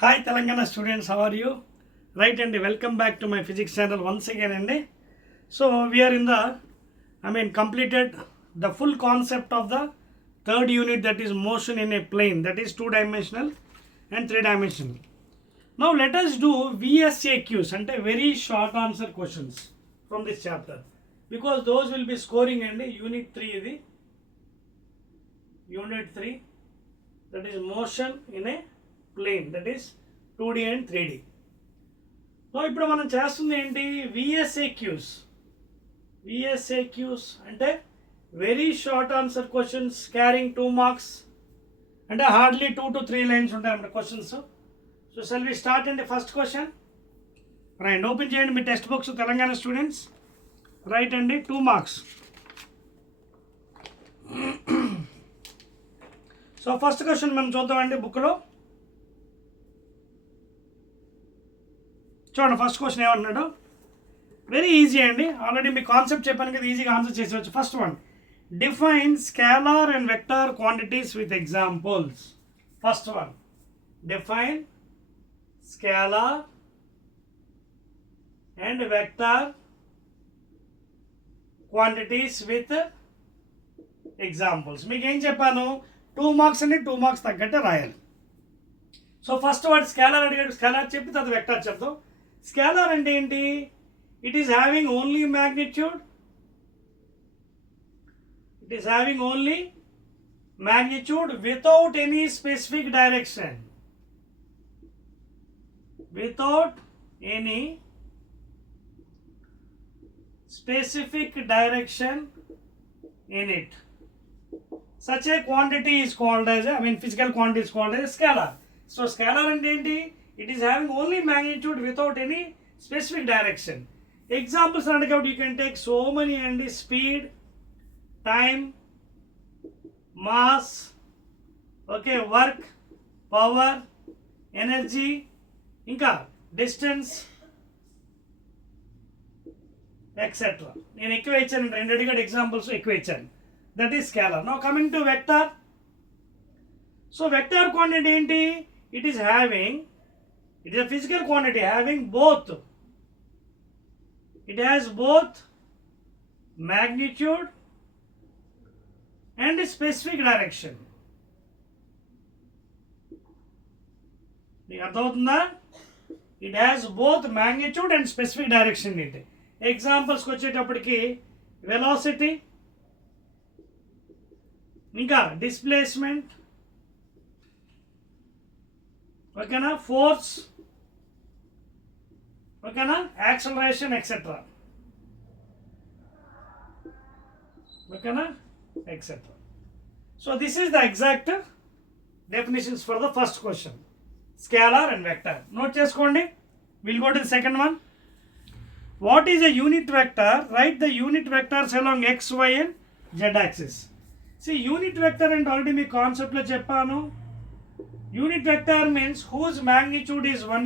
Hi Telangana students, how are you? Right, and welcome back to my physics channel once again. And so we are in the, completed the full concept of the third unit, that is motion in a plane, that is 2-dimensional and 3-dimensional. Now let us do VSAQs and very short answer questions from this chapter, because those will be scoring and unit 3, that is motion in a plane, that is 2D and 3D. So ఇప్పుడు మనం చేస్తుంది ఏంటి, VSAQs అంటే very short answer questions carrying 2 marks, అంటే hardly 2 to 3 lines ఉంటాయి అన్నమాట questions. So shall we start అండి. First question right, open చేయండి మీ text books Telangana students. Right అండి, 2 మార్క్స్. సో ఫస్ట్ క్వశ్చన్ మనం చూద్దామండి బుక్లో. చూడండి ఫస్ట్ క్వశ్చన్ ఏమంటున్నాడు, వెరీ ఈజీ అండి, ఆల్రెడీ మీ కాన్సెప్ట్ చెప్పాను కదా, ఈజీగా ఆన్సర్ చేసేవచ్చు. First one, define scalar and vector quantities with examples. First one, define scalar and vector quantities with examples. మీకు ఏం చెప్పాను, 2 మార్క్స్ అండి, 2 మార్క్స్ తగ్గట్టే రాయాలి. సో ఫస్ట్ వాడు స్కేలార్ అడిగాడు, స్కేలార్ చెప్పి తర్వాత వెక్టార్ చెప్తాం. స్కేలార్ అంటే ఏంటి, ఇట్ is having only magnitude, without any specific direction, in it. Such a quantity is called as physical quantity is called as scalar. So scalar and enti, it is having only magnitude without any specific direction. Examples and you can take so many, and speed, time, mass, okay, work, power, energy, inka distance, etc. నేను ఎక్కువ ఇచ్చాను, రెండు అడిగాడు examples ఎక్కువ ఇచ్చాను. That is scalar. Now coming to vector. So vector quantity ఏంటి, ఇట్ ఈస్ a physical quantity having both, it has both magnitude and specific direction. మీకు అర్థమవుతుందా, it has both magnitude and specific direction. ఏంటి ఎగ్జాంపుల్స్కి వచ్చేటప్పటికి వెలాసిటీ, ఇంకా డిస్ప్లేస్మెంట్, ఓకేనా, ఫోర్స్, ఓకేనా, యాక్సలరేషన్ ఎక్సెట్రా, ఓకేనా, etcetera. So this is the exact definitions for the first question, scalar and vector. Note చేసుకోండి. Will go to the second one. What is a unit vector? Right the unit vectors along x, y and z axis. See, unit vector అంటే already మీ కాన్సెప్ట్లో చెప్పాను. Unit vector means whose magnitude is 1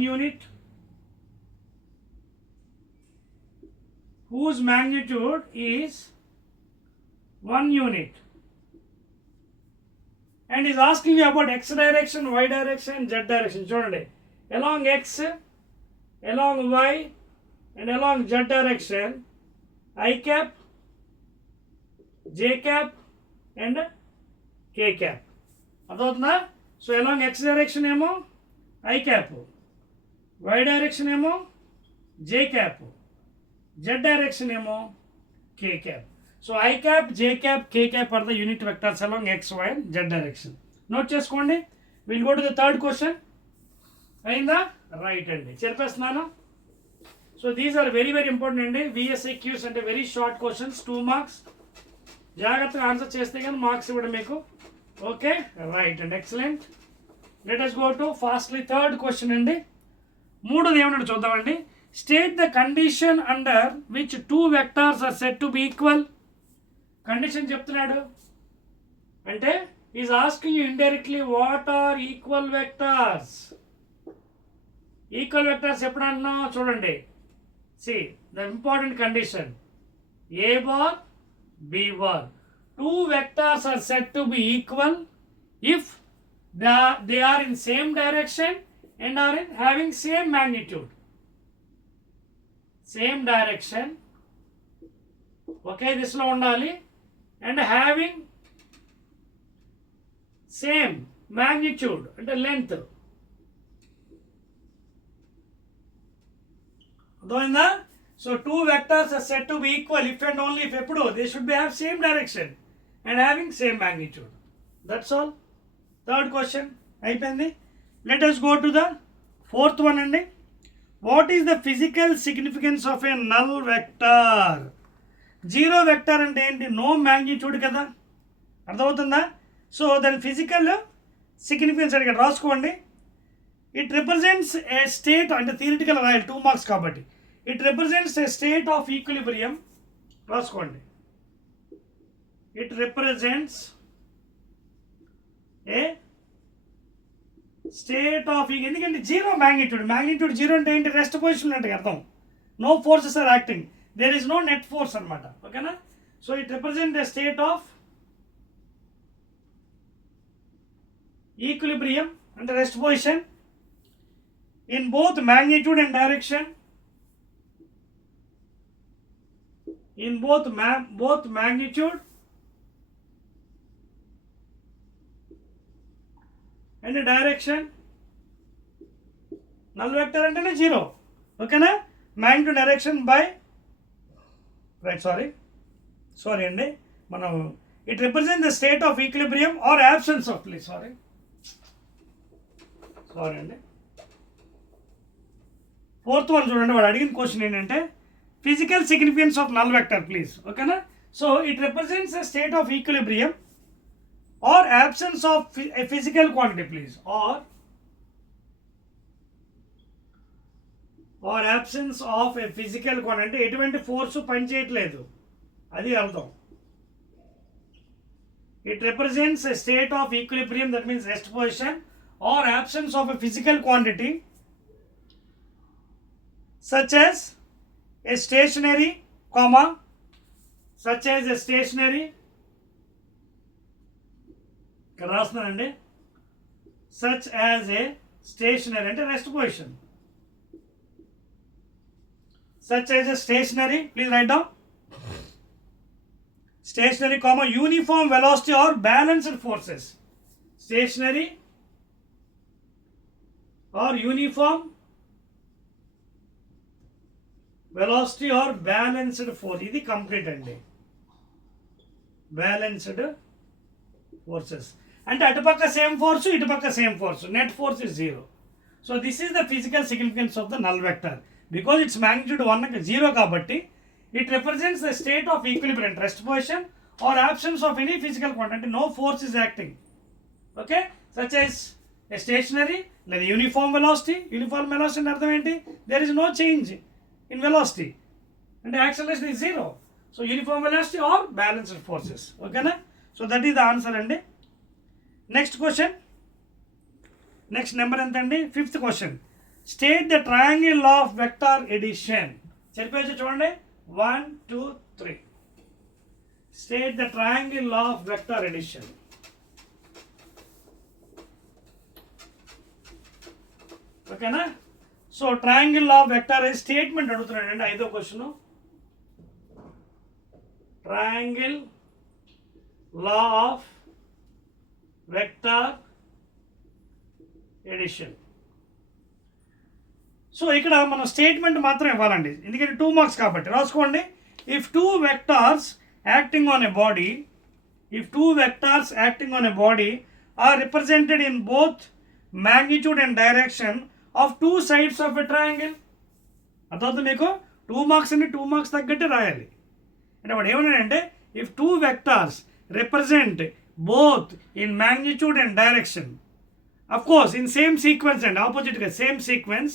unit, and is asking you about x direction, y direction, z direction. చూడండి, along x, along y and along z direction, I cap, J cap and K cap. అర్థమవుతుందా? So along x direction ఏమో I cap, y direction ఏమో J cap, z direction ఏమో K cap. So I cap, J cap, K cap are the unit vectors along x, y and z direction. Note చేసుకోండి. Will go to the third question. అయిందా? Right అండి, చెప్పేస్తున్నాను. So these are very very important అండి. VSAQs అంటే very short questions, 2 marks. జాగ్రత్తగా answer చేస్తే కానీ marks ఇవ్వడం మీకు. Okay, right and excellent. Let us go to fastly third question అండి. మూడోది ఏమన్నాడు చూద్దామండి. State the condition under which 2 vectors are set to be equal. Condition చెప్తున్నాడు అంటే is asking you indirectly what are equal vectors. Equal vectors ఎప్పుడు అంటున్నాం చూడండి. See the important condition, A bar B bar, 2 vectors are said to be equal if they are in same direction and are in having same magnitude, same direction, ఒకే దిశలో ఉండాలి, and having same magnitude అంటే length. అర్థమైందా? So two vectors are said to be equal if and only if ఎప్పుడు they should be have same direction and having same magnitude. That's all. Third question అయిపోయింది. Let us go to the fourth one అండి. What is the physical significance of a null vector? Zero vector అంటే ఏంటి? No magnitude కదా, అర్థమవుతుందా? సో దాని physical significance అడిగాడు, రాసుకోండి. It represents a state, అంటే థియరిటికల్ రాయాలి 2 మార్క్స్ కాబట్టి. It represents a state of equilibrium, రాసుకోండి. It represents a state of, ఎందుకంటే జీరో మ్యాగ్నిట్యూడ్ జీరో అంటే ఏంటి? రెస్ట్ పొజిషన్ అంటే అర్థం. No forces are acting, there is no net force అనమాట. ఓకేనా? So it represent a state of equilibrium అంటే rest position in both magnitude and direction, in both magnitude and direction. null vector అంటే జీరో. ఓకేనా? magnitude direction by right, sorry అండి, మనం it represents the state of equilibrium or absence of, please sorry అండి. Fourth one చూడండి, వాడు అడిగిన question ఏంటంటే physical significance of null vector, please. ఓకేనా? So it represents a state of equilibrium or absence of a physical quantity, please, or absence of a physical quantity అంటే ఎటువంటి force పనిచేయట్లేదు, అది అర్థం. It represents a state of equilibrium, that means rest position, or absence of a physical quantity such as a stationary, such as a stationary, ఇక్కడ రాస్తున్నానండి, such as a stationary అంటే rest position, such as a stationary, please write down, stationary, uniform velocity or balanced forces, stationary or uniform velocity or balanced force, ఇది complete అండి. Balanced forces అంటే అటుపక్క same force, ఇటుపక్క same force, net force is zero. So this is the physical significance of the null vector. Because its magnitude 1 zero కాబట్టి it represents the state of equilibrium, rest position or absence of any physical quantity, అంటే no force is acting. Okay? Such as a stationary లేదా uniform velocity అంటే అర్థం ఏంటి? There is no change in velocity and acceleration is zero. So uniform velocity or balanced forces. Okay na? So that is the answer andi. Next question, next number entandi, fifth question. State the triangle of vector addition. Cheripechu chudandi, 1 2 3. State the triangle of vector addition. Okay na? So triangle law of vector statement అడుగుతున్నాడండి, 5వ question. Triangle law of vector addition. So ఇక్కడ మనం స్టేట్మెంట్ మాత్రం ఇవ్వాలండి, ఎందుకంటే 2 marks కాబట్టి. రాసుకోండి. If two vectors acting on a body are represented in both magnitude and direction of two sides of a triangle. అర్థమవుతుంది మీకు? 2 మార్క్స్ అంటే 2 మార్క్స్ తగ్గట్టే రాయాలి. అంటే వాడు ఏమన్నాడంటే if two vectors represent both in magnitude and direction, of course in same sequence and ఆపోజిట్గా same sequence,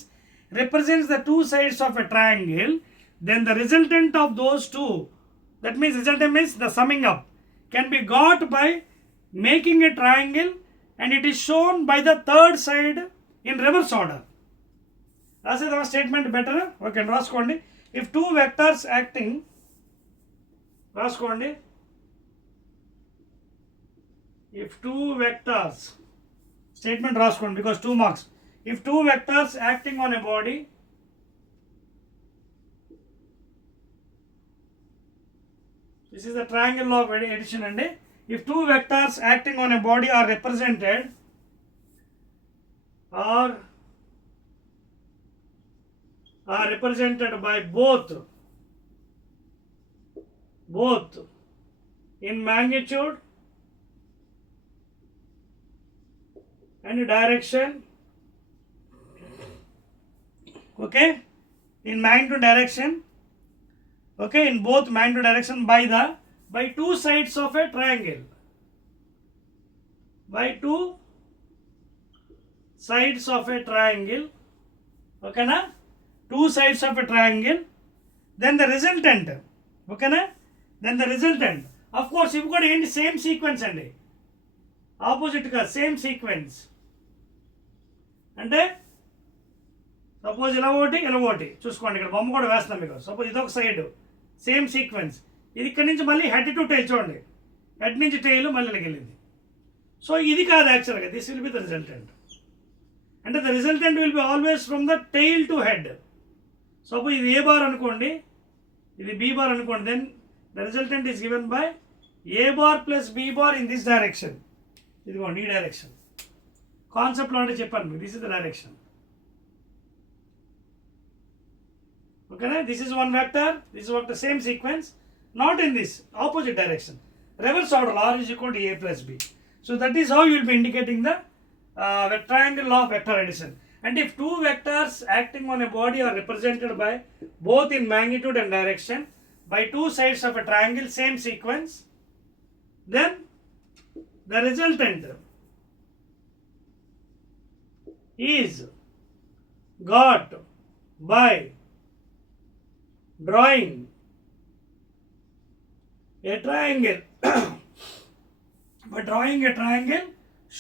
represents the two sides of a triangle, then the resultant of those two, that means resultant means the summing up, can be got by making a triangle and it is shown by the third side in reverse order. రాసేదా statement better? Okay, రాసుకోండి. If two vectors acting, రాసుకోండి, if two vectors, statement రాసుకోండి because 2 marks. if two vectors acting on a body this is the triangle law of addition and if two vectors acting on a body are represented by both in magnitude and direction, okay, in magnitude direction, okay, in both magnitude direction by two sides of a triangle, okay na, two sides of a triangle, then the resultant, okay na, then the resultant, of course if you got any same sequence and opposite ka same sequence అంటే సపోజ్ ఇలా ఒకటి చూసుకోండి, ఇక్కడ బొమ్మ కూడా వేస్తాం మీకు. సపోజ్ ఇదొక సైడ్ సేమ్ సీక్వెన్స్, ఇది ఇక్కడ నుంచి మళ్ళీ హెడ్ టు టైల్ చూడండి, హెడ్ నుంచి టైల్ మళ్ళీ వెళ్ళింది. సో ఇది కాదు యాక్చువల్గా, this will be the resultant. అంటే the resultant will be always from the tail to head. Suppose ఇది ఏ బార్ అనుకోండి, ఇది బి బార్ అనుకోండి, then the resultant is given by A bar plus B bar in this direction. ఇదిగోండి ఈ direction కాన్సెప్ట్లో అంటే చెప్పాను, this is the direction. Okay, this is one vector, this is what the same sequence, not in this opposite direction, reverse order, r is equal to a plus b. So that is how you will be indicating the triangle law of vector addition. And if two vectors acting on a body are represented by both in magnitude and direction by two sides of a triangle, same sequence, then the resultant is got by drawing a triangle by drawing a triangle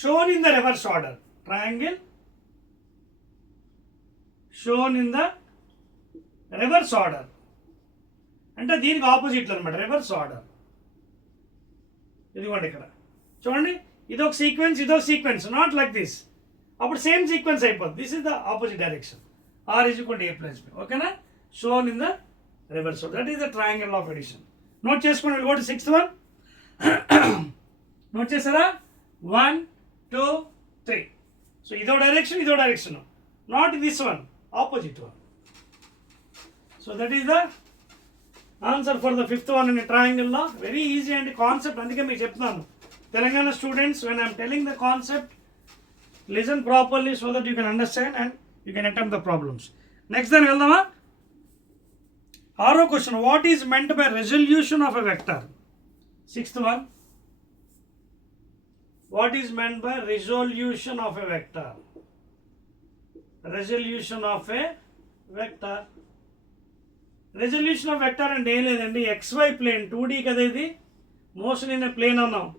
shown in the reverse order, triangle shown in the reverse order, అంటే దీనికి ఆపోజిట్లో అనమాట reverse order. ఇదిగోండి ఇక్కడ చూడండి, ఇదొక sequence not like this, అప్పుడు same sequence అయిపోతుంది. This is the opposite direction, or is equal to A plus B, ఓకేనా, shown in the reverse order. That is the triangle law of addition. Note చేసుకోండి, we'll go to sixth one. Note చేసారా, 1 2 3. So ఇదో direction, not this one, opposite one. So that is the answer for the fifth one in the triangle law. Very easy and concept, అందుకే మీకు చెప్తున్నాను. Telangana students, when I am telling the concept, listen properly so that you can understand and you can attempt the problems. Next then వెళ్దామా, ఆరో question, what is meant by resolution of a vector. Sixth one, what is meant by resolution of a vector. Resolution of a vector, resolution of vector అంటే ఏం లేదండి, XY plane 2D కదా ఇది, motion in a plane అన్నాం,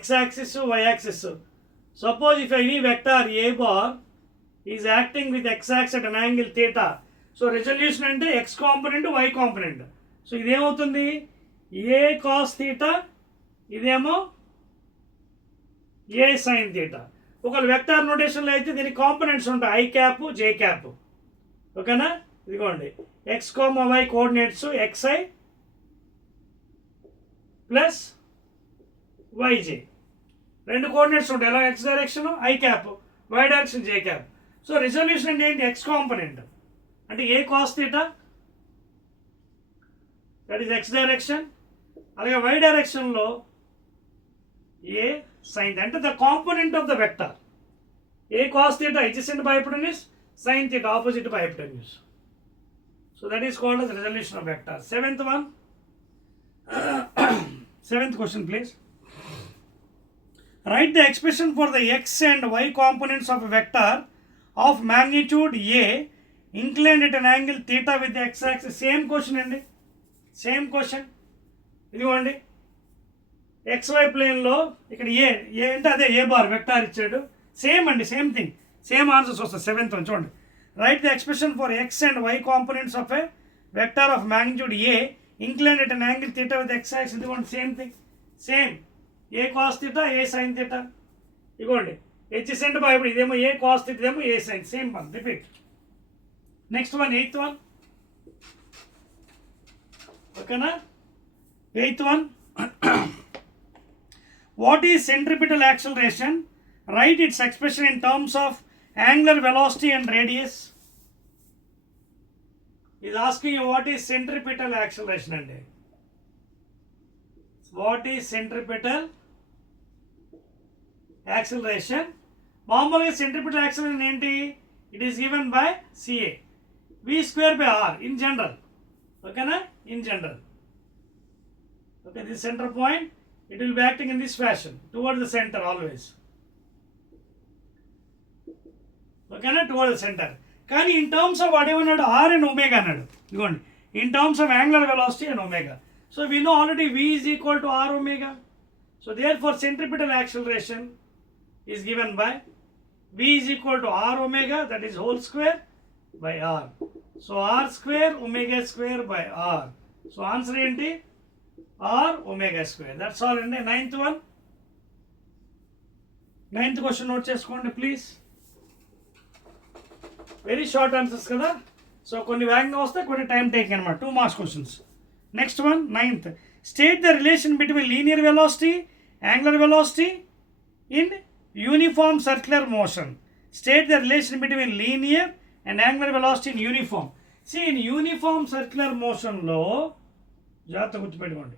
X axis Y axis. Suppose if any vector A bar is acting with X axis at an angle theta. So resolution అంటే X component Y component. So ఇదేమవుతుంది, ఏ cos theta, ఇదేమో ఏ sine theta. ఒకవేళ వెక్టార్ నోటేషన్లో అయితే దీనికి కాంపోనెంట్స్ ఉంటాయి, I cap J cap, ఓకేనా. ఇదిగోండి X comma Y coordinates XI plus YJ, రెండు కోఆర్డినేట్స్ ఉంటాయి, ఎలా X direction I cap, Y direction J cap. So resolution అంటే ఏంటి, ఎక్స్ కాంపోనెంట్ అంటే A cos theta, that is X direction, అలాగే Y డైరెక్షన్లో ఏ సైన్, అంటే the component of the vector. A cos theta adjacent by hypotenuse, sin theta opposite by hypotenuse. So that is called as resolution of vector. Seventh one, seventh question please. Write the expression for the x and y components of a vector of magnitude A inclined at an angle theta with the x axis. Same question అండి, same question. ఇదిగోండి XY ప్లేన్లో ఇక్కడ ఏ అంటే అదే ఏ bar vector ఇచ్చాడు, సేమ్ అండి, same thing, same answers వస్తాయి. Seventh one చూడండి, right the expression for x and y components of A vector of magnitude A inclined at an angle theta with x axis. ఇదిగోండి సేమ్ థింగ్, సేమ్ ఏ cos theta ఏ sine theta. ఇదిగోండి adjacent by ఇదేమో a cos theta, ఇదేమో a sin, same one, repeat. Next one, eighth one. Okay na? Eighth one. What is centripetal acceleration? Write its expression in terms of angular velocity and radius. Is asking you what is centripetal acceleration ante. What is centripetal acceleration? Normally centripetal acceleration enti? It is given by CA. V square by R in general. Okay na? In general. Okay, this center point, it will be acting in this fashion towards the center always. Okay na? Towards the center. Kani in terms of whatever R and omega anadu. In terms of angular velocity and omega. So we know already V is equal to R omega. So therefore centripetal acceleration is given by V is equal to R omega, that is whole square by R. So R square omega square by R. So answer enti R omega square. That's all in the ninth one. Ninth question note cheskondi please. Very short answers kada. So konni vaganga vaste konni time taking anamata. 2 marks questions. Next one, ninth. State the relation between linear velocity, angular velocity in uniform circular motion. State the relation between linear and angular velocity in uniform. See, in uniform circular motion lo జాగ్రత్త గుర్తుపెట్టుకోండి.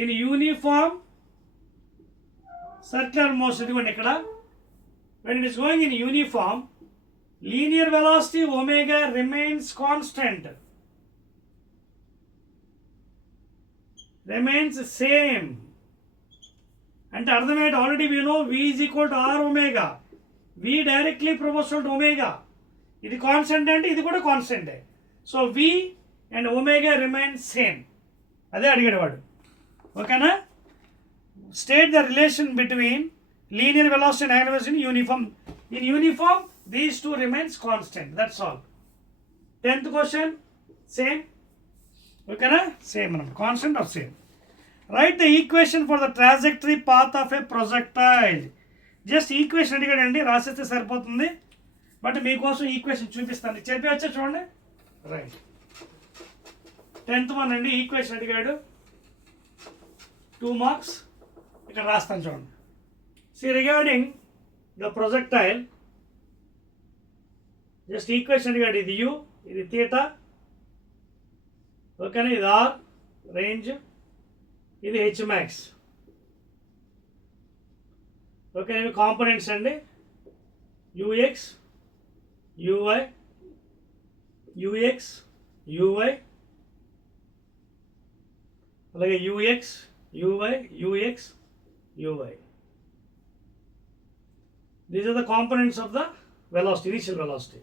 In uniform circular motion ఇదిగోండి ఇక్కడ, when it is going in uniform, linear velocity omega remains constant, remains same. అంటే అర్థమైతే already we know V is equal to R omega. V directly proportional to omega. ఇది constant అంటే ఇది కూడా కాన్స్టెంటే. So V and omega remain same. అదే అడిగాడు వాడు. ఓకేనా? State the relation between linear velocity and angular velocity in uniform. In uniform these two remains constant. That's all. 10th question same. ఓకేనా? సేమ్ అన్నమాట. Constant or same. Write the equation for the trajectory path of a projectile. Just equation అడిగాడండి, రాసేస్తే సరిపోతుంది. But మీకోసం ఈక్వేషన్ చూపిస్తాను. చెప్పవచ్చా చూడండి. Right, 10th one అండి. ఈక్వేషన్ అడిగాడు, 2 మార్క్స్. ఇక్కడ రాస్తాను చూడండి. See regarding the projectile, just equation అడిగాడు. ఇది యూ, ఇది థీటా, ఓకేనా? ఇది ఆర్ రేంజ్, ఇది హెచ్ మ్యాక్స్. ఓకే, ఇవి కాంపోనెంట్స్ అండి. యూఎక్స్, యూవై, యూఎక్స్, యూవై, అలాగే U X, U Y, U X, U Y. These are the components of the velocity, initial velocity.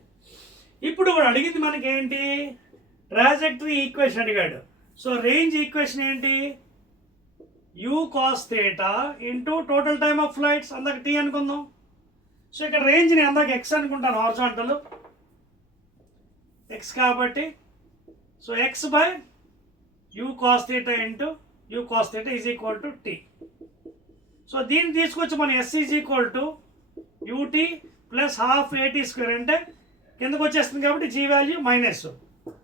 ఇప్పుడు వాడు అడిగింది మనకి ఏంటి? ట్రాజెక్టరీ ఈక్వేషన్ అడిగాడు. సో రేంజ్ ఈక్వేషన్ ఏంటి? U cos theta into total time of flights. అందాక టీ అనుకుందాం. సో ఇక్కడ రేంజ్ని అందాక ఎక్స్ అనుకుంటాను, హారిజాంటల్ ఎక్స్ కాబట్టి. So X by U cos theta into U cos theta is equal to T. So దీన్ని తీసుకొచ్చి మనం S is equal to U T plus half A T square అంటే కిందకు వచ్చేస్తుంది కాబట్టి జీ వాల్యూ మైనస్.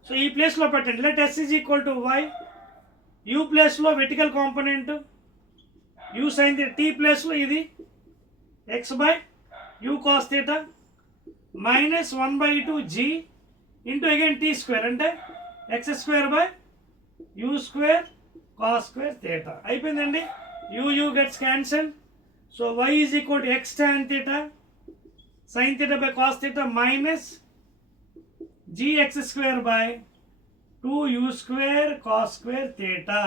సో ఈ ప్లేస్లో పెట్టండి. Let S is equal to Y. U ప్లేస్లో vertical component U sine theta, T ప్లేస్లో ఇది X by U cos theta minus 1/2 G into again T square అంటే X square by U square cos square theta. అయిపోయిందండి. U gets cancel. So Y is equal to X tan theta sine theta by cos theta minus gx square by 2u square cos square theta.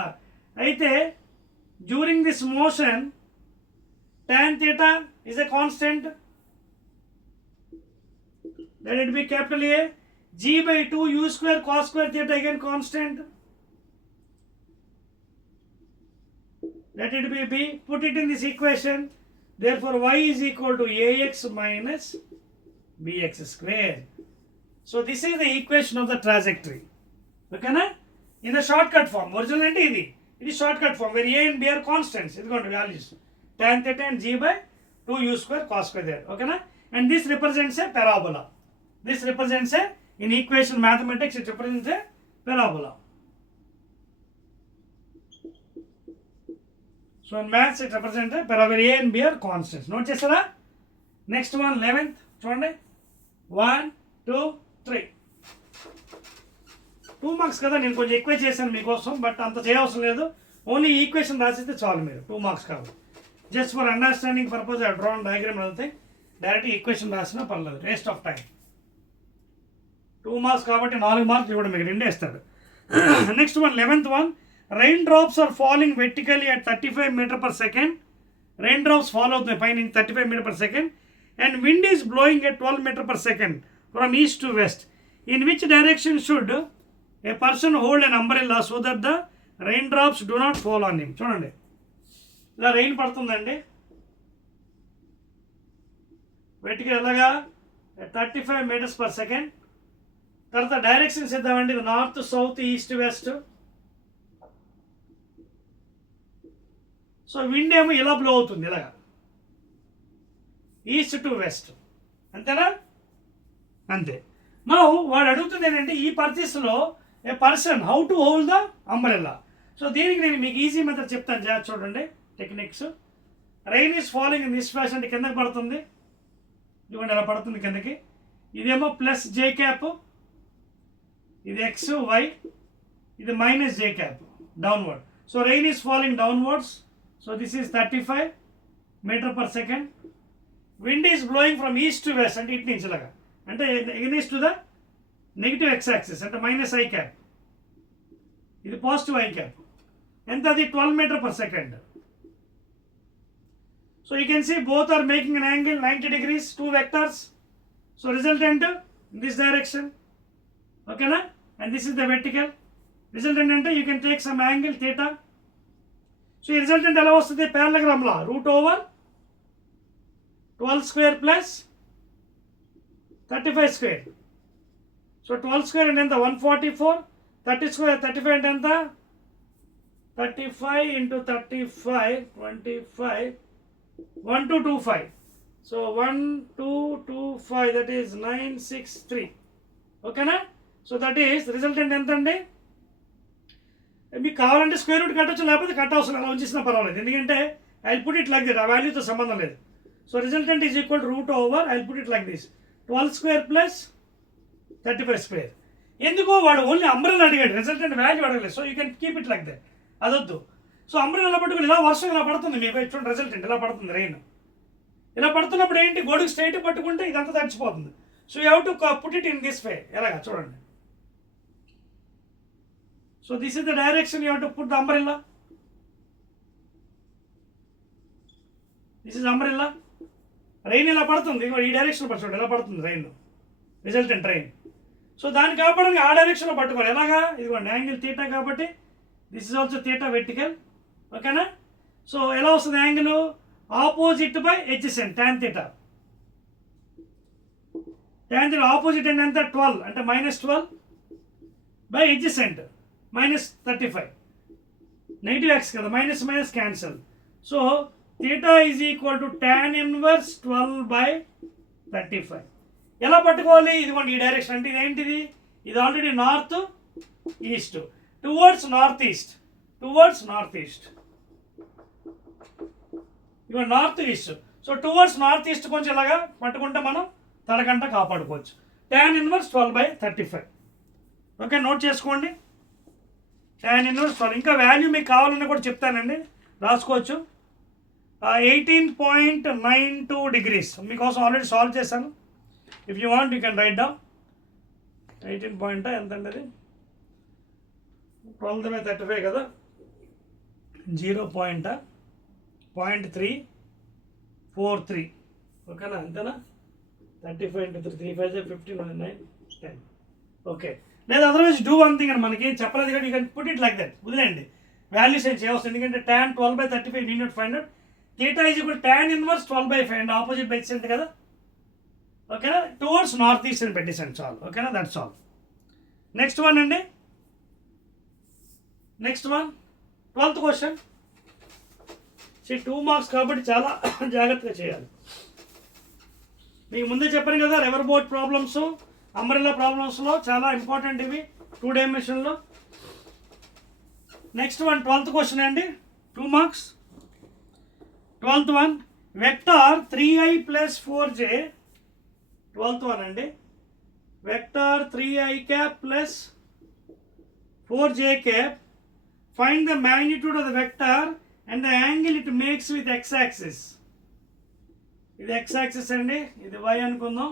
అయితే during this motion tan theta is a constant, let it be capital A. G by 2u square cos square theta again constant, let it be B. Put it in this equation. Therefore y is equal to ax minus bx square. So this is the equation of the trajectory. Okay na? In the shortcut form. Original ante idi. It is shortcut form where a and b are constants. It is going to values tan theta and g by 2u square cos square there. Okay na? And this represents a parabola. This represents a, in equation mathematics it represents a parabola. So in maths it represents a parabola. A and B are constants. Note chesara. Next one 11th చూడండి 1 2 3 2 మార్క్స్ కదా, నేను కొంచెం ఎక్కువ చేశాను మీకోసం, బట్ అంత చేయవసరం లేదు. ఓన్లీ ఈక్వేషన్ రాసిస్తే చాలు మీరు. 2 మార్క్స్ కాదు. Just for understanding purpose I drawn diagram వెళ్తే డైరెక్ట్ ఈక్వేషన్ రాసినా పర్లేదు, వేస్ట్ ఆఫ్ టైం. 2 మార్క్స్ కాబట్టి 4 మార్క్స్ ఇవ్వడం మీకు 2 ఇస్తాడు. Next one 11th one, raindrops are falling vertically at 35 metre per second. Raindrops fall అవుతున్నాయి పైన 35 metre per second. And wind is blowing at 12 meter per second from east to west. In which direction should a person hold an umbrella so that the raindrops do not fall on him? చూడండి, ఇలా రెయిన్ పడుతుందండి, వెట్టిగా ఎలాగా 35 meters per second. తర్వాత డైరెక్షన్స్ ఇద్దామండి, north south east west. So wind ఏమో ఇలా బ్లో అవుతుంది, ఇలాగా ఈస్ట్ టు వెస్ట్, అంతేనా? అంతే. నా వాడు అడుగుతుంది ఏంటంటే ఈ పరిస్థితిలో a person how to hold the umbrella. So దీనికి నేను మీకు ఈజీ మెథడ్ చెప్తాను, జాగ్రత్త చూడండి techniques. Rain is falling in this fashion అంటే కిందకి పడుతుంది, ఇదిగోండి ఇలా పడుతుంది కిందకి. ఇదేమో ప్లస్ జే క్యాప్, ఇది ఎక్స్ వై, ఇది minus J cap downward. So rain is falling downwards. So this is 35 metre per second. Wind is blowing from east to west అంటే ఇటు నుంచి ఇలాగా, అంటే against to the negative X axis అంటే minus I cap, ఇది positive I cap. ఎంత అది 12 meter per second. So you can see both are making an angle 90 degrees, 2 vectors. So resultant in this direction, ఓకేనా? And this is the vertical. Resultant అంటే you can take some angle theta. So ఈ resultant ఎలా వస్తుంది? Parallelogram law root over 12 square plus 35 square. So 12 square and then 144, 30 square 35 and then 35 into 35 25 1225. So 1225, that is 963. Okay na? So that is resultant ఎంత అండి? మీకు కావాలంటే square root కట్టవచ్చు, లేకపోతే కట్ అవసరం అలా ఉంచేసినా పర్వాలేదు, ఎందుకంటే I will put it like that, ఆ వాల్యూతో సంబంధం లేదు. So resultant is equal to root over, I will put it like this, 12 square plus 35 square. ఎందుకో వాడు ఓన్లీ అంబ్రెల్లా అడిగాడు, రిజల్టెంట్ వాల్యూ అడగలేదు. So you can keep it like that, అదొద్దు. So umbrella పట్టుకుని ఇలా వర్షం ఇలా పడుతుంది, మీకు చూడండి రిజల్టెంట్ ఇలా పడుతుంది రెయిన్. ఇలా పడుతున్నప్పుడు ఏంటి, గొడుగు స్ట్రైట్ పట్టుకుంటే ఇదంతా తడిచిపోతుంది. So you have to put it in this way, ఎలాగా చూడండి. So this is the direction you have to put the umbrella. This is umbrella. Rain ఇలా పడుతుంది, ఈ డైరెక్షన్లో పడుతుంది, ఎలా పడుతుంది రెయిన్, రిజల్టెంట్ రెయిన్. సో దాన్ని కాపాడడానికి ఆ డైరెక్షన్లో పట్టుకోవాలి, ఎలాగా? ఇదిగోండి యాంగిల్ థీటా కాబట్టి this is also theta vertical, ఓకేనా? సో ఎలా వస్తుంది angle? Opposite by adjacent, tan theta. tan theta opposite అంటే ఎంత? 12 అంటే -12 బై ఎడ్జసెంట్ -35. నెగిటివ్ ఎక్స్ కదా, minus minus cancel. So theta is equal to tan inverse 12 by 35. ఎలా పట్టుకోవాలి? ఇదిగోండి ఈ డైరెక్షన్ అంటే ఇదేంటిది, ఇది already north east, towards north east, towards north east, ఇదిగోండి north east. So towards north east కొంచెం ఇలాగా పట్టుకుంటే మనం తడకంట కాపాడుకోవచ్చు. tan inverse 12 by 35. ఓకే, నోట్ చేసుకోండి tan inverse 12. ఇంకా వాల్యూ మీకు కావాలన్నా కూడా చెప్తానండి, రాసుకోవచ్చు. 18.92 degrees మీకోసం ఆల్రెడీ సాల్వ్ చేశాను. If you want you can write down. 18 పాయింట్ ఎంత అండి అది, 12 by 35 కదా, 0.343. ఓకేనా, అంతేనా? 35 into 3 5 15 9 10. ఓకే, లేదా అదర్వైజ్ డూ వన్ థింగ్ అని మనకి ఏం చెప్పలేదు కానీ you can put it like that, వదిలేండి వాల్యూస్ ఏం చేయవస్తుంది, ఎందుకంటే tan 12 by 35 need not find out. Theta is equal to tan inverse 12 by 5 and opposite by adjacent కదా, ఓకేనా? టువర్డ్స్ నార్త్ ఈస్ట్ అని పెట్టేసాను చాలు, ఓకేనా? That's all. నెక్స్ట్ వన్ అండి, next one 12th question. 2 marks కాబట్టి చాలా జాగ్రత్తగా చేయాలి. మీకు ముందే చెప్పాను కదా, రివర్ బోట్ ప్రాబ్లమ్స్, అంబ్రెల్లా ప్రాబ్లమ్స్లో చాలా ఇంపార్టెంట్ ఇవి 2 డైమెన్షన్లో. నెక్స్ట్ వన్ 12th క్వశ్చన్ అండి, 2 marks. 12th one, vector 3i + 4j. 12th one అండి, vector 3i cap + 4j cap. Find the magnitude of the vector and the angle it makes with x-axis. ఇది x-axis అండి, ఇది y అనుకుందాం.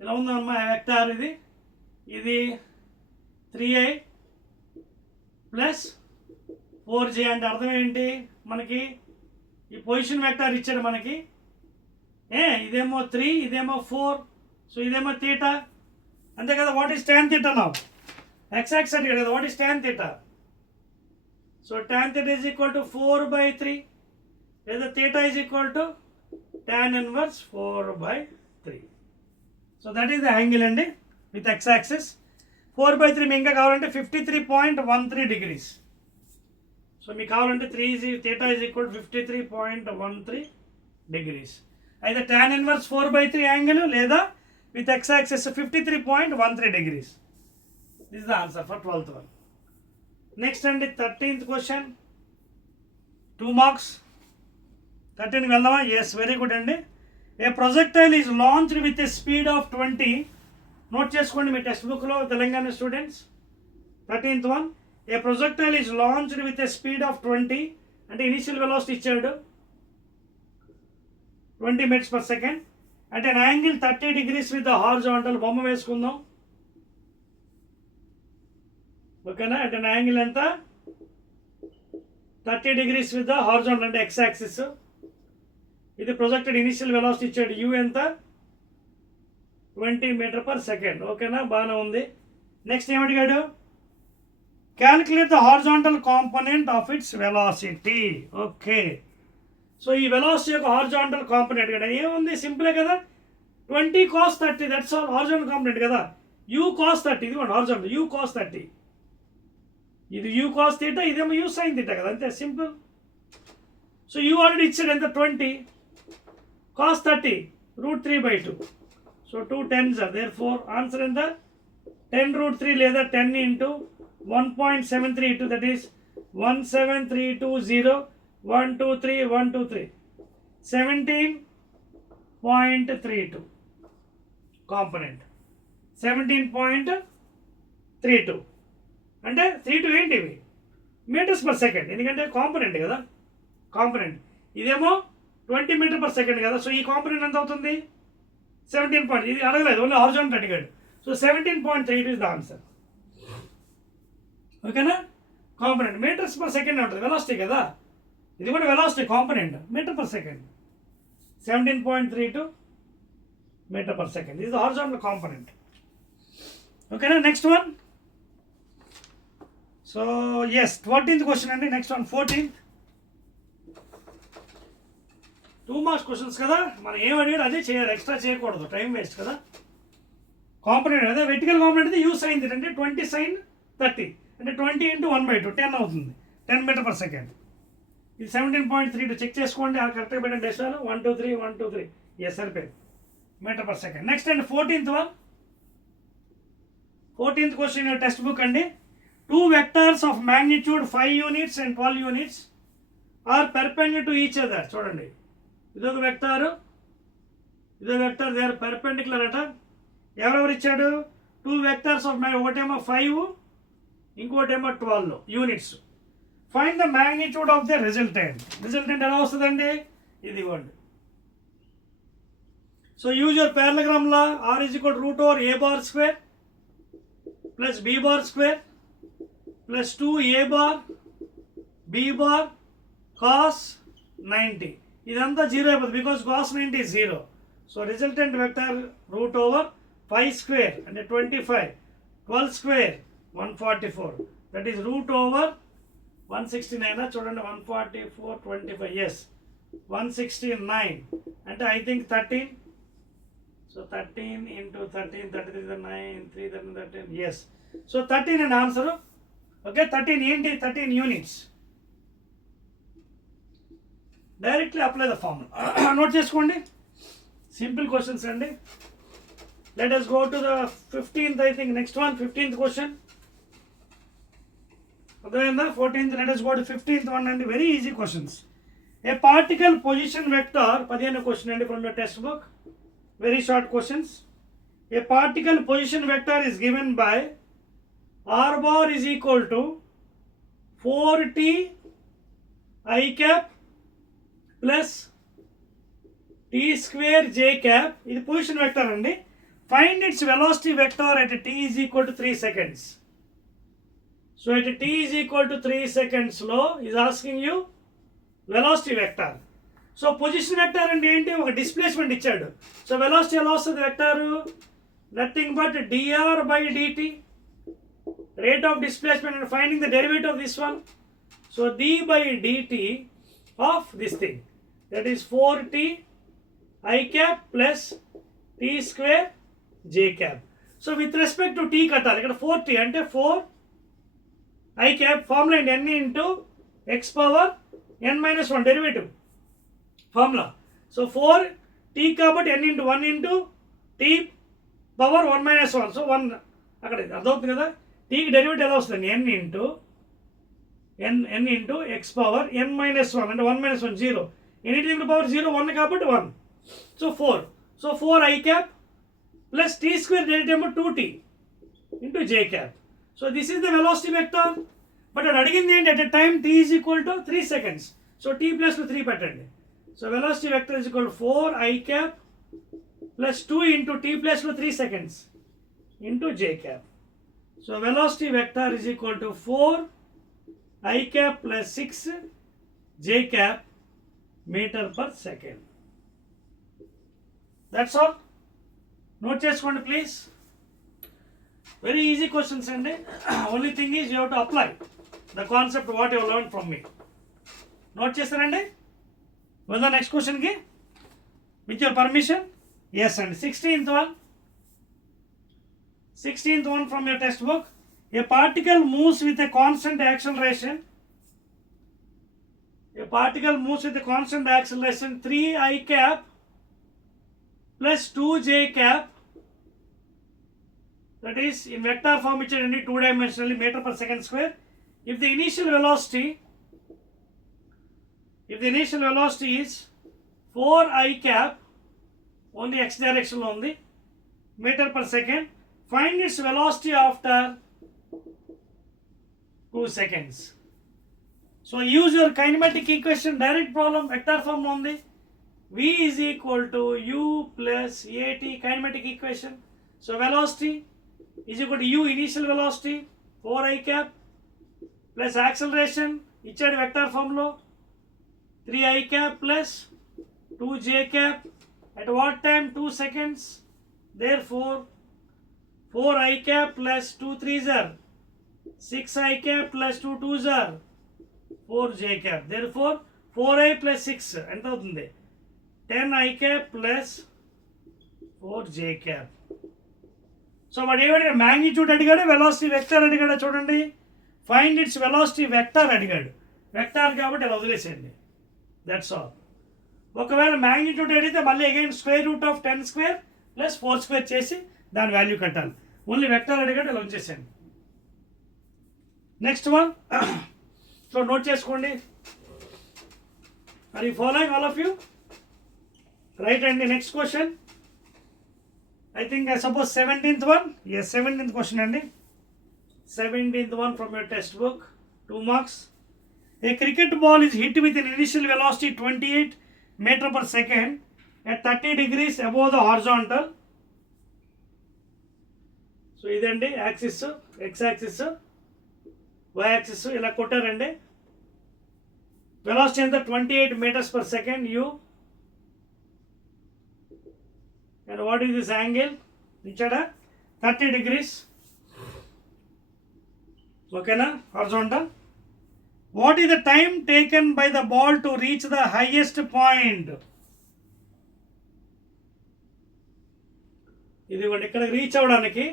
ఇలా ఉందమ్మా వెక్టార్, ఇది 3i + 4j అంటే అర్థం ఏంటి? మనకి ఈ పొజిషన్ వెక్టార్ ఇచ్చాడు మనకి, ఇదేమో 3, ఇదేమో 4, సో ఇదేమో తీటా అంతే కదా. What is tan theta now? x-axis అంటే కదా, what is tan theta? So tan theta is equal to 4/3, లేదా theta is equal to tan inverse 4/3. So that is the angle అండి విత్ x-axis. 4/3 మీకు ఇంకా కావాలంటే 53.13 degrees. సో మీకు కావాలంటే theta is equal to 53.13 degrees. అయితే tan inverse 4/3 యాంగిల్ లేదా with x-axis 53.13 degrees. This is the answer for 12th one. Next అండి 13th question, 2 మార్క్స్. 13కి వెళ్దామా? ఎస్, వెరీ గుడ్ అండి. A projectile is launched with a speed of 20. Note చేసుకోండి మీ text బుక్లో Telangana students. 13th one, a projectile is launched with a speed of 20 అంటే initial velocity ఇచ్చాడు 20 meters/second. అంటే an angle 30 degrees with the horizontal. బొమ్మ వేసుకుందాం, ఓకేనా. అంటే నా యాంగిల్ ఎంత? 30 degrees with the horizontal అంటే x-axis. ఇది ప్రొజెక్టెడ్ ఇనిషియల్ వెలాసిటీ ఇచ్చాడు, u ఎంత? 20 meters/second. ఓకేనా, బాగానే ఉంది. నెక్స్ట్ ఏమడిగాడు? Calculate the horizontal component of its velocity. Okay, so ఈ వెలాసిటీ యొక్క హారిజాంటల్ కాంపోనెంట్ కదా ఏముంది, సింపులే కదా. 20 cos 30, that's all. Horizontal component కదా, u cos 30. ఇది హారిజాంటల్, u cos 30. ఇది u cos theta, ఇదేమో u sin theta కదా, అంతే సింపుల్. సో u ఆల్రెడీ ఇచ్చాడు ఎంత? 20 cos 30 √3/2. సో 2 10s are therefore ఆన్సర్ ఎంత? 10√3 లేదా 10 into 1.732, that is 17320 123 123 17.32 కాంపోనెంట్ 17.32 అంటే 32 ఏంటి ఇవి? meters/second, ఎందుకంటే కాంపోనెంట్ కదా, కాంపోనెంట్. ఇదేమో 20 meters/second కదా, సో ఈ కాంపోనెంట్ ఎంత అవుతుంది? 17. ఇది అడగలేదు, ఓన్లీ హారిజాంటల్ అడిగాడు. So 17.32 is the answer. ఓకేనా, కాంపోనెంట్ meters/second ఉంటుంది, వెలాసిటీ కదా, ఇది కూడా velocity component, meter/second. 17.32 meter/second is the horizontal component. ఓకేనా, next one. So yes 14th question అండి. Next one 14th. 2 marks questions కదా, మనం ఏం అడిగాడు అదే చేయాలి, ఎక్స్ట్రా చేయకూడదు, టైం వేస్ట్ కదా. కాంపోనెంట్ అదే వెర్టికల్ కాంపోనెంట్ అయితే u sin theta అంటే 20 sin 30 అంటే 20 into 1/2 10 అవుతుంది, 10 meter/second. ఇది 17.32 చెక్ చేసుకోండి, కరెక్ట్గా పెట్టండి డెసిమల్. 1 2 3 1 2 3 ఎస్ సరిపోయింది, meter/second. నెక్స్ట్ అండి 14th one. 14th question text book అండి. 2 vectors of magnitude 5 units and 12 units are perpendicular to each other. చూడండి, ఇదొక వెక్టారు, ఇదో వెక్టార్, దే ఆర్ పర్పెండిక్యులర్ అట. ఎవరెవరు ఇచ్చాడు? 2 vectors of ఒకటేమో 5, ఇంకోటేమో 12 units. Find the magnitude of the resultant. Resultant ఎలా వస్తుందండి? ఇదిగోండి. So use your parallelogram law. R is equal to √a bar square plus b bar square plus 2a bar b bar cos 90. ఇదంతా 0 అయిపోతుంది, because cos 90 is 0. So resultant vector √5 square అంటే 25, 12 square 144, that is √169. చూడండి 144 25, S 169 అంటే I think 13. So 13 into 13 33 9 3 13, S. So 13 and answer. Okay, 13 ఏంటి? 13 units. Directly apply the formula. Note చేసుకోండి, simple questions అండి. Let us go to the 15th, I think next one, 15th question. అర్థమైందా? 14th, let us go to 15th one అండి. Very easy questions. A particle position vector, 15th question అండి from your textbook. Very short questions. A particle position vector is given by r bar is equal to 4t I cap plus t square j cap. ఇది position vector అండి. Find its velocity vector at t is equal to 3 seconds. So at t is equal to 3 seconds లో is asking you velocity vector. So position vector అంటే ఏంటి? ఒక డిస్ప్లేస్మెంట్ ఇచ్చాడు. So velocity ఎలా వస్తుంది vector? Nothing but dr by dt, rate of displacement, and finding the derivative of this one. So d by dt of this thing, that is 4t I cap plus t square j cap. So with respect to t కట్టాలి. ఇక్కడ 4t అంటే 4 I cap formula అండి, n into x power n minus 1 derivative formula. So 4t కాబట్టి n into 1 into t power 1 మైనస్ 1. సో 1 అక్కడ అర్థమవుతుంది కదా. టీకి డెరివేటివ్ ఎలా వస్తుంది? n into x power n minus 1 అంటే 1 మైనస్ 1 0. ఎన్నిటి పవర్ 0 1 కాబట్టి 1. సో 4. సో 4 I cap plus t square derivative 2t into j cap. So this is the velocity vector. But at అడిగింది ఏంటి? at a time t is equal to 3 seconds. So t plus 3 పెట్టండి. So velocity vector is equal to 4 I cap plus 2 into t plus 3 seconds into j cap. So velocity vector is equal to 4 I cap plus 6 j cap meter per second. That's all. Note చేసుకోండి please. Very easy questions అండి. Only thing is you have to apply the concept what you learn from మీ. నోట్ చేస్తారండి? వెళ్దాం నెక్స్ట్ క్వశ్చన్కి with your permission. Yes అండి. 16th one from your text book. A particle moves with a constant acceleration. A particle moves with a constant acceleration 3 I cap plus 2 j cap, that is in vector form ichadandi 2 dimensionally meter per second square. If the initial velocity is 4 I cap, only x direction lo undi, meter per second, find its velocity after 2 seconds. So use your kinematic equation, direct problem, vector form lo undi. V is equal to u plus at, kinematic equation. So velocity is equal to u, initial velocity 4 I cap plus acceleration ichad vector form lo 3 I cap plus 2 j cap at what time? 2 seconds. Therefore 4 I cap plus 2 3s are 6 I cap plus 2 2s are 4 j cap. Therefore 4I plus 6 ఎంత అవుతుంది? 10 I cap plus 4 j cap. So వాడు ఏమడిగాడు? Magnitude అడిగాడు, velocity vector అడిగాడు. చూడండి, find its velocity vector అడిగాడు. Vector కాబట్టి అలా వదిలేసేయండి. That's all. ఒకవేళ మ్యాగ్నిట్యూడ్ అడిగితే మళ్ళీ again square root of 10 square plus 4 square చేసి దాని వాల్యూ కట్టాలి. ఓన్లీ వెక్టర్ అడిగాడు, ఇలా ఉంచేసేయండి. Next one. సో నోట్ చేసుకోండి. Are you following all of you? Right అండి. Next question, I think I suppose 17th one. Yes, 17th question అండి. 17th one from your textbook. 2 marks. A cricket ball is hit with an initial velocity 28 meter per second at 30 degrees above the horizontal. So ఇదండి axis, X axis, Y axis ఇలా కొట్టారండి. వెలాసిటీ ఎంత? 28 meters per second u. And what is this angle? ఇచ్చాడా? 30 degrees. ఓకేనా? horizontal. What is the time taken by the ball to reach the highest point? ఇది ఇక్కడ reach అవ్వడానికి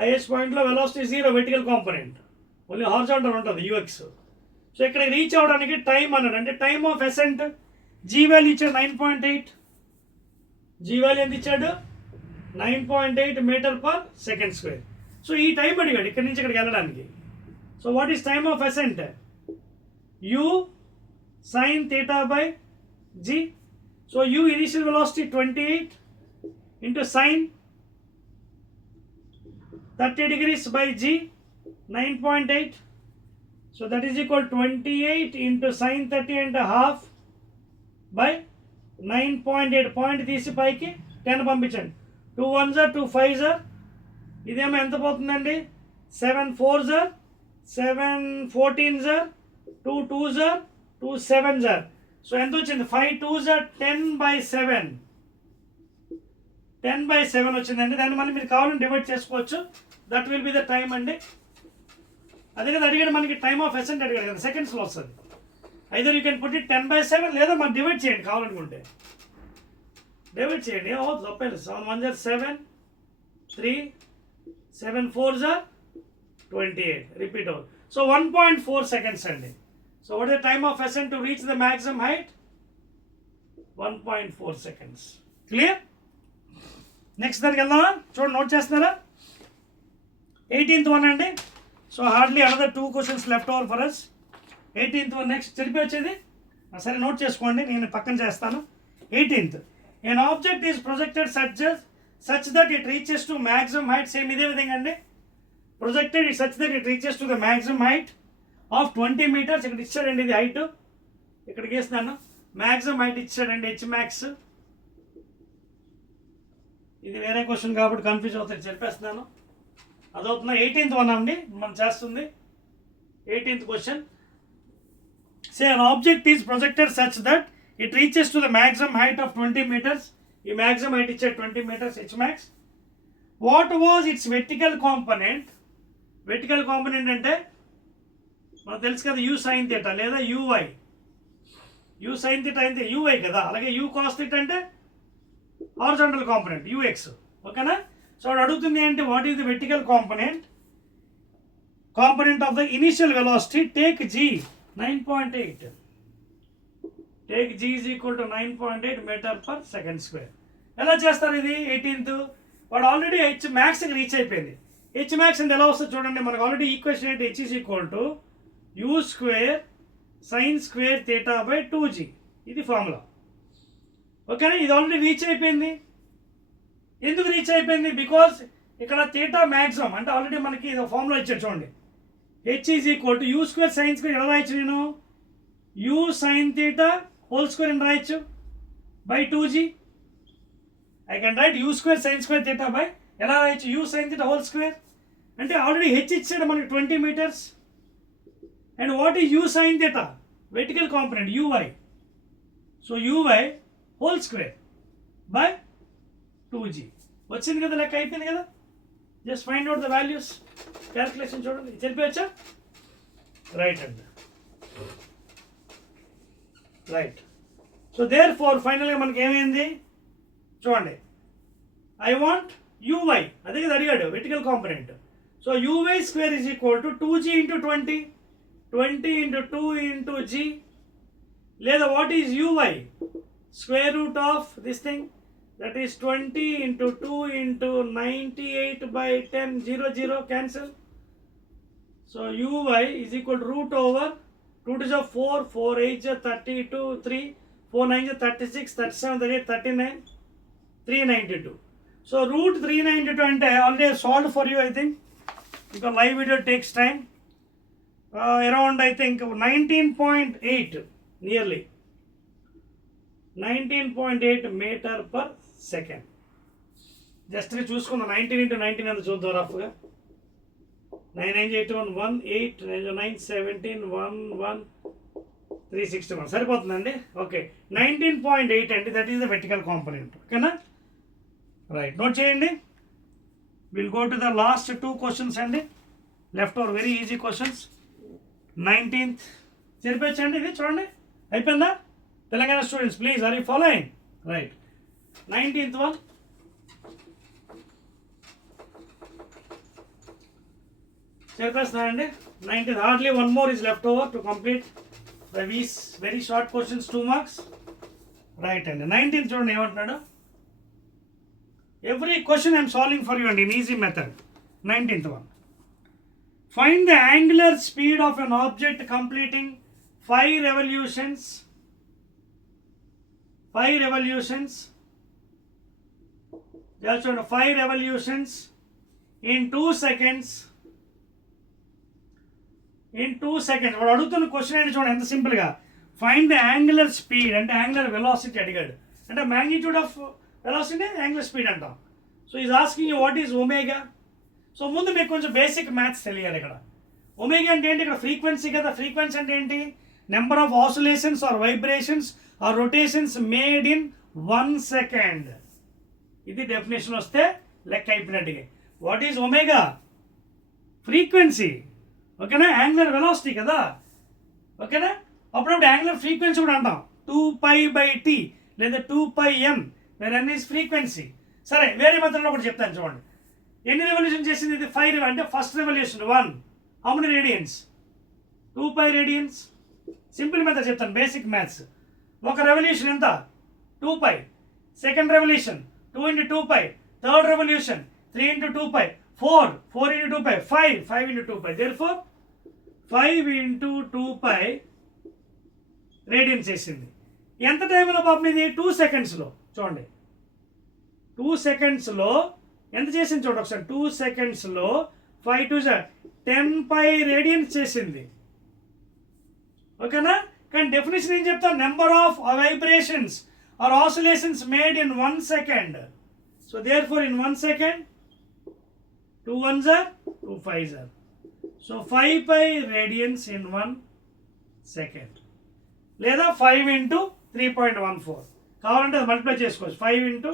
highest పాయింట్లో velocity 0, vertical component. Only horizontal ఉంటుంది యూఎక్స్. సో ఇక్కడ reach అవ్వడానికి time అన్నాడు, అంటే time of ascent G value ఇచ్చాడు 9.8. జీ వాల్యూ ఎంత ఇచ్చాడు 9.8 metre per second square. So ఈ టైం అడిగాడు ఇక్కడ నుంచి ఇక్కడికి వెళ్ళడానికి. So what is time of ascent? U sine theta by G. So U initial velocity 28 into sine 30 degrees by g 9.8. So that is equal 28 into sine 30 and a half by 9.8. పాయింట్ తీసి పైకి 10 పంపించండి. 2 1s are 2 5s are, ఇదేమో ఎంత పోతుందండి 7 4s are 7 14s are 2 2s are 2 7s are. So ఎంత వచ్చింది 5 2s are 10/7. 10/7 వచ్చిందండి. దాన్ని మళ్ళీ మీరు కావాలని డివైడ్ చేసుకోవచ్చు. That will be the time అండి. అదే కదా అడిగాడు మనకి టైమ్ ఆఫ్ అసెంట్ అడిగాడు కదా, సెకండ్స్లో వస్తుంది. Either you can put it 10/7 లేదా మనం డివైడ్ చేయండి కావాలనుకుంటే. డివైడ్ చేయండి అవుతుంది తప్పలేదు. 7 1s are 7 3 7 4s are 28. Repeat అవుతుంది. సో 1.4 సెకండ్స్ అండి. So what is the time of ascent to reach the maximum height? 1.4 seconds. Clear? Next దానికి వెళ్దామా? చూడండి, నోట్ చేస్తున్నారా? 18th వన్ అండి. So hardly another 2 questions left over for us. 18th one next తెలిపి వచ్చేది. సరే నోట్ చేసుకోండి, నేను పక్కన చేస్తాను. 18th, an object is projected such that it reaches to maximum height. Same ఇదే విధంగా అండి. Projected such that it reaches to the maximum height of 20 meters. ఇక్కడ ఇచ్చాడండి ఇది హైట్, ఇక్కడికి వేస్తున్నాను. మ్యాక్సిమం హైట్ ఇచ్చాడండి హెచ్ మ్యాక్స్. ఇది వేరే క్వశ్చన్ కాబట్టి కన్ఫ్యూజ్ అవుతుంది, చెప్పేస్తున్నాను. అదవుతుందా? 18th వన్ అండి మనం చేస్తుంది. 18th question, say an object is projected such that it reaches to the maximum height of 20 meters. ఈ maximum height ఇచ్చే 20 meters h max. What was its vertical component? Vertical component అంటే మనకు తెలుసు కదా, u sin theta లేదా uy. u sin theta అయితే uy కదా, అలాగే u cos theta అంటే హారిజాంటల్ కాంపోనెంట్ ux. ఓకేనా? సో అది అడుగుతుంది ఏంటి, what is the vertical component of the initial velocity take g 9.8. Take g is equal to 9.8 metre per second square. ఎలా చేస్తారు ఇది? 18th వాడు ఆల్రెడీ హెచ్ మ్యాక్స్కి రీచ్ అయిపోయింది. హెచ్ మ్యాక్స్ అంటే ఎలా వస్తుంది చూడండి, మనకు ఆల్రెడీ ఈక్వేషన్ ఏంటి, H is equal to U square sine square theta by 2g. ఇది ఫార్ములా. ఓకేనా? ఇది ఆల్రెడీ రీచ్ అయిపోయింది. ఎందుకు రీచ్ అయిపోయింది? బికాస్ ఇక్కడ థీటా మ్యాక్సిమం అంటే ఆల్రెడీ మనకి ఇది ఫార్ములా ఇచ్చాడు చూడండి. H is equal to U square sine square ఎలా రాయొచ్చు నేను, you sine theta whole square అని రాయొచ్చు by 2g. I can write you square sine square theta by ఎలా రాయొచ్చు, you sine theta whole square. అంటే ఆల్రెడీ హెచ్ ఇచ్చాడు మనకి 20 meters. And what is you sine theta? Vertical component uy. So uy whole square by 2g. వచ్చింది కదా, లెక్క అయిపోయింది కదా. Just find out the values. Calculation చూడండి, తెలిపేయచ్చా? రైట్ అండి, రైట్. సో దేర్ ఫోర్ ఫైనల్గా మనకి ఏమైంది చూడండి, ఐ వాంట్ uy, అదే కదా అడిగాడు vertical component. So uy square is equal to 2g into 20 ఇంటూ 2 ఇంటూ g, లేదా what is uy square root of this thing, that is 20 ఇంటూ 2 ఇంటూ 98/10 0 0 cancel. So uy is equal to root over 2 to 4 4 8 32 3 4 9 36 37 38 39 392. So root 392 అంటే already solve for you. I think ఇంకా live video takes time. Around I think 19.8 nearly 19.8 metre per second. Just చూసుకుందాం, 19 into 19 ఎంత చూద్దాం రఫ్గా. 9 9 8 1 1 8 9 17 1 1 361 సరిపోతుందండి. Okay, 19.8 అండి, that is the vertical component. ఓకేనా? Right, note చేయండి. Will go to the last 2 questions అండి, left over very easy questions. 19th సరిపోవచ్చండి, ఇది చూడండి అయిపోయిందా? Telangana students please, are you following? Right, 19th one. చెప్పేస్తున్నానండి. 19th hardly 1 more is left over to complete the very short questions, 2 marks. Right అండి. 19th చూడండి ఏమంటున్నాడు. Every question I'm solving for you అండి in easy method. 19th one. Find the angular speed of an object completing 5 revolutions. 5 revolutions. Just 5 revolutions in 2 seconds. In 2 seconds. వాడు అడుగుతున్న క్వశ్చన్ ఏంటి చూడండి ఎంత సింపుల్గా. ఫైండ్ ద యాంగులర్ స్పీడ్ అంటే యాంగులర్ వెలాసిటీ అడిగాడు. అంటే magnitude of velocity angular speed అంటాం. So is asking you what is omega. సో ముందు మీకు కొంచెం బేసిక్ మ్యాథ్స్ తెలియాలి. ఇక్కడ ఒమేగా అంటే ఏంటి? ఇక్కడ ఫ్రీక్వెన్సీ కదా. ఫ్రీక్వెన్సీ అంటే ఏంటి? Number of oscillations or vibrations or rotations made in 1 second. ఇది డెఫినేషన్ వస్తే లెక్క అయిపోయినట్టుగా. What is omega? ఫ్రీక్వెన్సీ. ఓకేనా? యాంగులర్ వెలాసిటీ కదా. ఓకేనా? అప్పుడప్పుడు యాంగులర్ ఫ్రీక్వెన్సీ కూడా అంటాం. 2π/t లేదా 2πm wear n is frequency. సరే, వేరే మెథడ్లో ఒకటి చెప్తాను చూడండి. ఎన్ని రెవల్యూషన్ చేసింది ఇది? 5 అంటే first revolution 1. How many radians? 2π radians. Simple method చెప్తాను, బేసిక్ మ్యాథ్స్. ఒక రెవల్యూషన్ ఎంత? 2π. Second revolution 2 × 2π. Third revolution 3 × 2π. 4 × 2π. 5 × 2π. Therefore 5 × 2π రేడియన్స్ చేసింది. ఎంత టైంలో పాపం ఇది? 2 secondsలో. చూడండి 2 secondsలో ఎంత చేసింది చూడండి ఒకసారి. 2 secondsలో 5 2 10π రేడియన్స్ చేసింది. ఓకేనా? కానీ డెఫినేషన్ ఏం చెప్తాను? Number of vibrations or oscillations made in 1 second. So therefore in 1 second 2 1s are 2 5s are. సో 5π రేడియన్స్ ఇన్ 1 second. లేదా 5 × 3.14. కావాలంటే అది మల్టిప్లై చేసుకోవచ్చు. 5 ×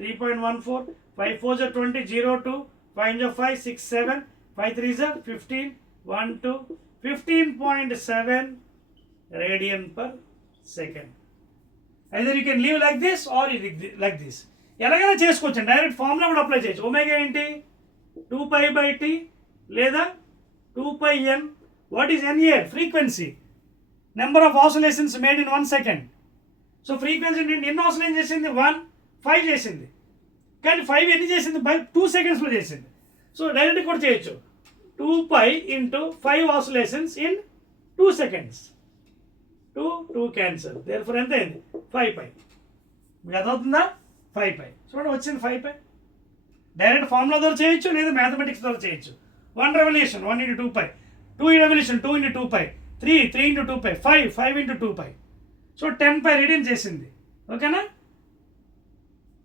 3.14. 5 4s are 20. 0 2 5 5 6 7 5 3s are 15 1 2 15.7 radian per second. Either you can leave like this or like this. ఎలాగైనా చేసుకోవచ్చు. Direct formula కూడా అప్లై చేయొచ్చు. ఒమేగా ఏంటి? 2π/t లేదా 2πn. What is n here? Frequency. Number of oscillations made in 1 second. So frequency ఎన్ని ఆసిలేషన్ చేసింది? 1 5 చేసింది. కానీ 5 ఎన్ని చేసింది? 2 secondsలో చేసింది. సో డైరెక్ట్ కూడా చేయొచ్చు. 2π × 5 ఆసిలేషన్స్ ఇన్ 2 seconds. 2 క్యాన్సల్. దేర్ఫోర్ ఎంత అయింది? 5π. మీకు అర్థమవుతుందా? 5π. చూడండి వచ్చింది 5π. డైరెక్ట్ ఫార్ములా ద్వారా చేయొచ్చు లేదా మ్యాథమెటిక్స్ ద్వారా చేయొచ్చు. 1 రెవల్యూషన్ 1 × 2π. 2 రెవల్యూషన్ 2 × 2π. 3 × 2π. 5 × 2π. సో 10π రేడియన్ చేసింది. ఓకేనా?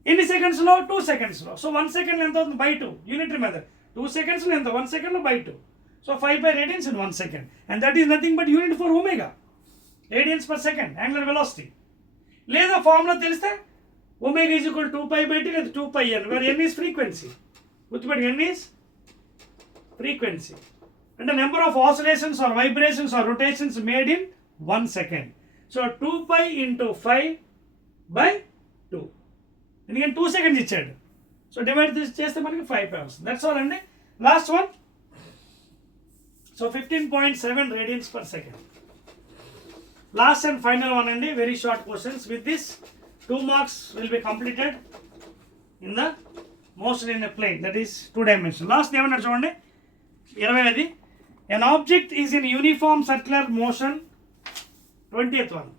ఎన్ని సెకండ్స్లో? 2 secondsలో. సో 1 second ఎంత అవుతుంది? /2. Unitary method. 2 secondsలో ఎంత? 1 secondలో /2. సో 5π radians in 1 second. And that is nothing but unit for omega. Radians per second angular velocity. లేదా ఫార్ములా తెలిస్తే ఒమేగా ఈజ్ ఈక్వల్ 2π/t లేదా 2πn where n is frequency. గుర్తుపెట్టి, n ఈజ్ ఫ్రీక్వెన్సీ. అంటే number of oscillations or vibrations or rotations made in 1 second. So 2π × 5/2. ఎందుకంటే 2 seconds ఇచ్చాడు. So divide చేస్తే మనకి 5π వస్తుంది. దట్స్ ఆల్ అండి. Last one. So 15.7 radians per second. Last and final one అండి. Very short questions. With this 2 marks will be completed in the motion in a plane, that is 2 dimension. Last ఏమన్నా చూడండి 20ది. An object is in uniform circular motion. 20th one.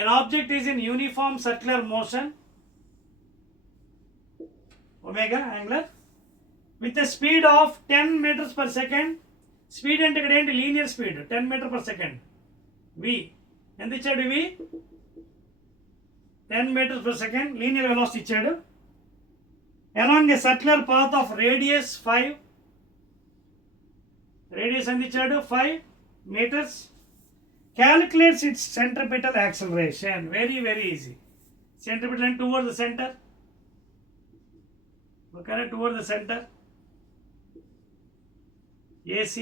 An object is in uniform circular motion, omega angular, with a speed of 10 meters per second. Speed అంటే ఇక్కడ ఏంటి? Linear speed. 10 meters per second. v ఎంత ఇచ్చాడు? v 10 meters per second linear velocity ఇచ్చాడు. along a circular path of radius 5. రేడియస్ ఎంత ఇచ్చాడు? 5 meters. Calculates its centripetal acceleration. Very easy. Centripetal and towards the center. Okay, towards the center. AC.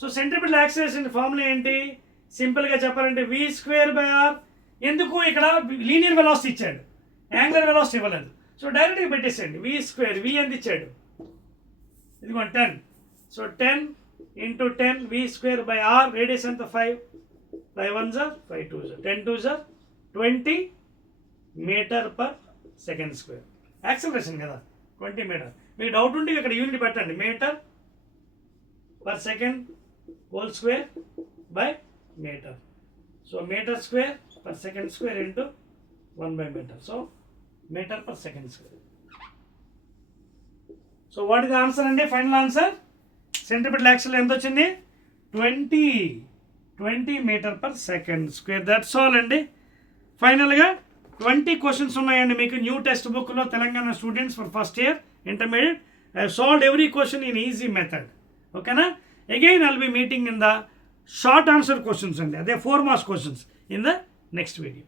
So centripetal acceleration formula ఏంటి? సింపుల్ గా చెప్పాలంటే v² / r. ఎందుకు ఇక్కడ linear velocity ఇచ్చాడు, angular velocity ఇవ్వలేదు. సో డైరెక్ట్గా పెట్టేసేయండి v స్క్వేర్, v ఎంత ఇచ్చాడు, ఇదిగోండి 10. సో 10 into 10 v square by r, radius ఎంత 5, 5 1s are 5 2s are 10 2s are 20 metre per second square. Acceleration కదా 20 మీటర్. మీకు డౌట్ ఉంటే ఇక్కడ యూనిట్ పెట్టండి, metre per second whole square by metre. So metre square per second square into 1 by metre. So metre per second square. So what is the answer అండి, final answer centripetal accel ఎంత వచ్చింది, 20 metre per second square. That's all అండి. ఫైనల్గా 20 questions ఉన్నాయండి మీకు new text బుక్లో, Telangana students for first year intermediate. I have solved every question in easy method. ఓకేనా? Again I'll be meeting in the short answer questions అండి, అదే 4 marks questions in the next video.